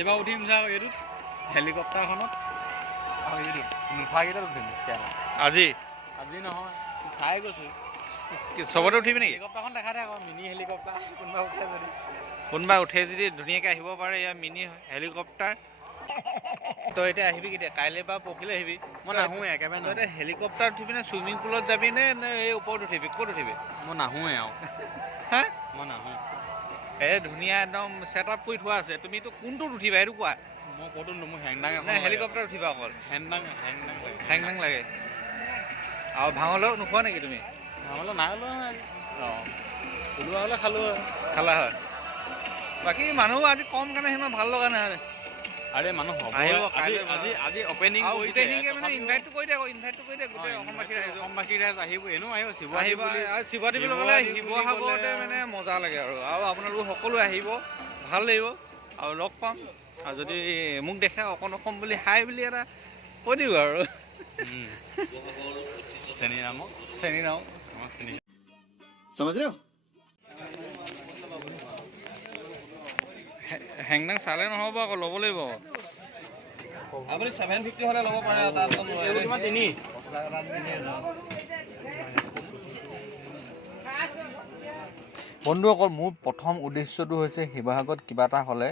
এইবাৰ উঠিম চাওঁ এইটোত হেলিকপ্টাৰখনত আৰু এইটোত নুঠাকেইটাত উঠিম আজি নহয় চাই গৈছোঁ চবতে উঠিবি নেকি? হেলিকপ্টাৰখন দেখা দে আকৌ মিনি হেলিকপ্টাৰ কোনোবা উঠে যদি ধুনীয়াকৈ আহিব পাৰে ইয়াৰ মিনি হেলিকপ্টাৰ। তই এতিয়া আহিবি কেতিয়া? কাইলৈ বা পৰহিলৈ আহিবি? মই নাহোঁৱে একেবাৰে। তই এতিয়া হেলিকপ্টাৰ উঠিবি নে চুইমিং পুলত যাবি নে এই ওপৰত উঠিবি? ক'ত উঠিবি? মই নাহোঁৱে আৰু হা মই নাহোঁ। এই ধুনীয়া একদম ছেট আপ কৰি থোৱা আছে, তুমিতো কোনটোত উঠিবা এইটো কোৱা? মই ক'তো মোৰ হেংদাং এখন হেলিকপ্টাৰ উঠিবা অকল? হেংদাং লাগে। আৰু ভাঙলৈও নোখোৱা নেকি তুমি? ভাঙলৈ নাই ওলোৱা নহয় আজি। অঁ ওলোৱা হ'লে খালোঁ হয়। খালা হয়। বাকী মানুহ আজি কম কাৰণে সিমান ভাল লগা নাই। আৰে মানুহ হ'ব আহিব আজি অপেনিং কৰিছে মানে ইনভাইটটো কৰি দে গোটেই অসমবাসী ৰাইজ আহিব এনেও আহিব শিৱৰাত্ৰি বুলি ক'লে শিৱসাগৰতে মানে মজা লাগে আৰু আপোনালোক সকলো আহিব, ভাল লাগিব আৰু লগ পাম। আৰু যদি মোক দেখে অকণ অসম বুলি হাই বুলি এটা কৈ দিওঁ আৰু চেনি নামক समझ रहे हो? হেংদাং চালে নহ'ব আকৌ ল'ব লাগিব। আপুনি 750 হ'লে ল'ব পাৰে আৰু তাত তোমাৰ 3 বন্ধুসকল, মোৰ প্ৰথম উদ্দেশ্যটো হৈছে শিৱসাগৰত কিবা এটা হ'লে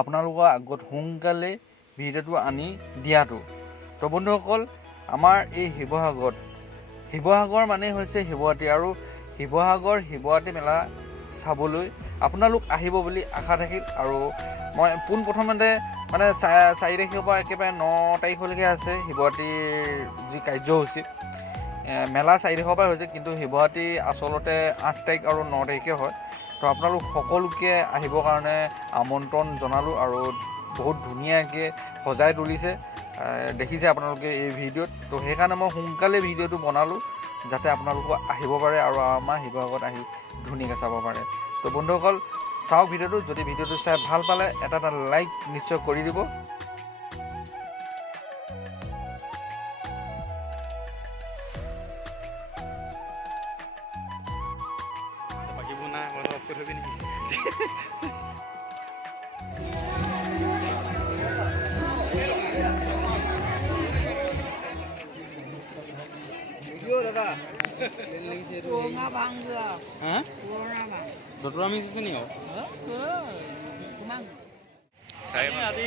আপোনালোকৰ আগত সোনকালে ভিডিঅ'টো আনি দিয়াটো। তো বন্ধুসকল, আমাৰ এই শিৱসাগৰ মানেই হৈছে শিৱৰাত্ৰি, আৰু শিৱৰাত্ৰি মেলা চাবলৈ আপোনালোক আহিব বুলি আশা থাকিল। আৰু মই পোনপ্ৰথমতে মানে 4 তাৰিখৰ পৰা একেবাৰে 9 তাৰিখলৈকে আছে শিৱৰাত্ৰিৰ যি কাৰ্যসূচী। মেলা 4 তাৰিখৰ পৰাই হৈছে, কিন্তু শিৱৰাত্ৰি আচলতে 8 তাৰিখ আৰু 9 তাৰিখে হয়। তো আপোনালোক সকলোকে আহিবৰ কাৰণে আমন্ত্ৰণ জনালোঁ, আৰু বহুত ধুনীয়াকৈ সজাই তুলিছে, দেখিছে আপোনালোকে এই ভিডিঅ'ত। তো সেইকাৰণে মই সোনকালে ভিডিঅ'টো বনালোঁ যাতে আপোনালোক আহিব পাৰে আৰু আমাৰ শিৱসাগৰত আহি ধুনীয়াকৈ চাব পাৰে। তো বন্ধুসকল, চাওক ভিডিঅ'টো। যদি ভিডিঅ'টো চাই ভাল পালে এটা লাইক নিশ্চয় কৰি দিব। বাকীবোৰ নাই মই অফ কৰি থবি নেকি? দতৰা মিচিছে নেকি? আজি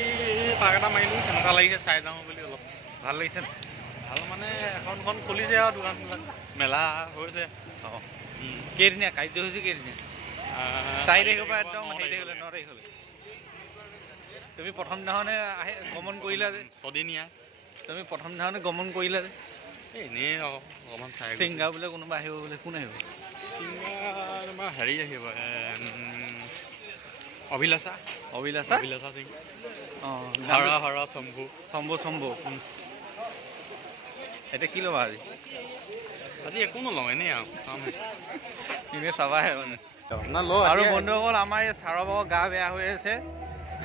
পাক এটা মাৰিলোঁ, কেনেকুৱা লাগিছে চাই যাওঁ বুলি। অলপ ভাল লাগিছে নে? ভাল মানে এখন খুলিছে আৰু দোকানবিলাক, মেলা হৈছে। অঁ কেইদিনীয়া কাৰ্যসূচী? কেইদিনীয়া? 4 তাৰিখৰ পৰা একদম 9 তাৰিখলৈ। তুমি প্ৰথম দিনাখনে গমন কৰিলা যে? 6 দিনীয়া। তুমি প্ৰথম দিনাখনে গমন কৰিলা যে? এনেই অকণমান চাই ছিংগাৰ বোলে কোনোবা আহিব বোলে, কোন আহিব? ছিংগাৰ তোমাৰ হেৰি আহিব, অভিলাষা সিং। অঁ হৰ শম্ভু। এতিয়া কি ল'বা আজি একো নলওঁ, এনেই আৰু চাম এনেই চাবাহে মানে। আৰু বন্ধুসকল, আমাৰ এই ছাৰৰ ভাগৰ গা বেয়া হৈ আছে,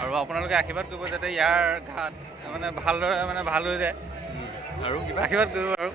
আৰু আপোনালোকে আশীৰ্বাদ কৰিব যাতে ইয়াৰ ঘাট মানে ভালদৰে মানে ভাল হৈ যায়, আৰু কিবা আশীৰ্বাদ কৰিব আৰু।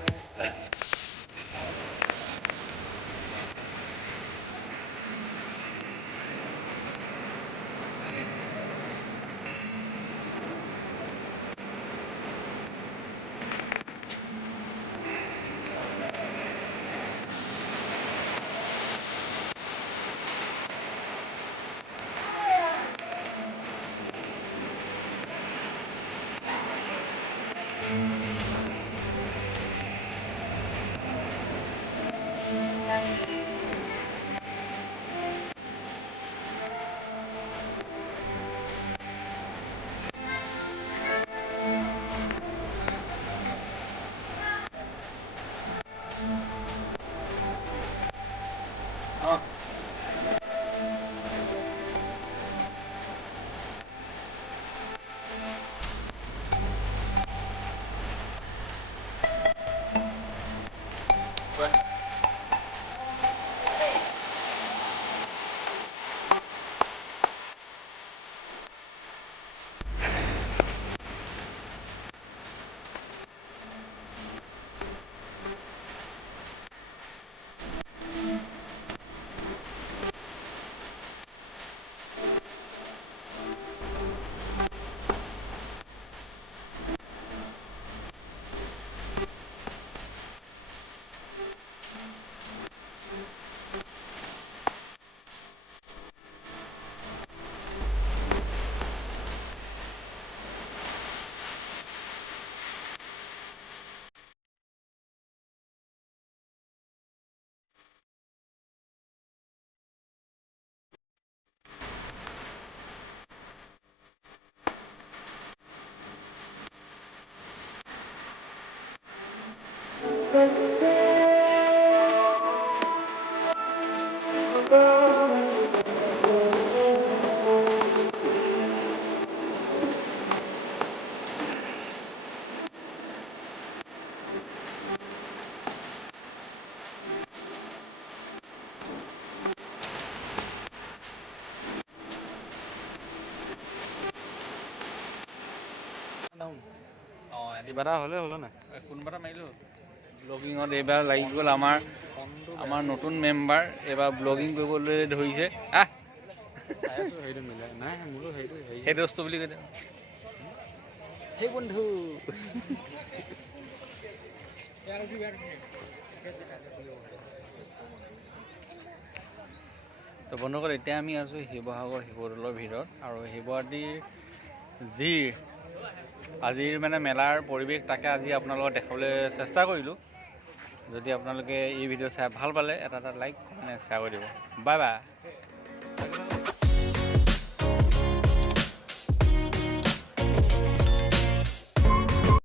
কিবা এটা হ'লে হ'লে নাই কোনোবা এটা মাৰিলোঁ ব্লগিঙত এইবাৰ লাগি গ'ল আমাৰ নতুন মেম্বাৰ এইবাৰ ব্লগিং কৰিবলৈ ধৰিছে চাই আছোঁ হেৰিটো মিলাই নাই মোৰো হেৰিটো সেই দোস্ত বুলি কৈ দিওঁ সেই বন্ধু তো বন্ধুসকল এতিয়া আমি আছোঁ শিৱসাগৰ শিৱদৌলৰ ভিতৰত আৰু শিৱৰাত্ৰিৰ যি আজিৰ মানে মেলাৰ পৰিৱেশ তাকে আজি আপোনালোকক দেখাবলৈ চেষ্টা কৰিলোঁ যদি আপোনালোকে এই ভিডিঅ' চাই ভাল পালে এটা লাইক মানে শ্বেয়াৰ কৰি দিব বাই বাই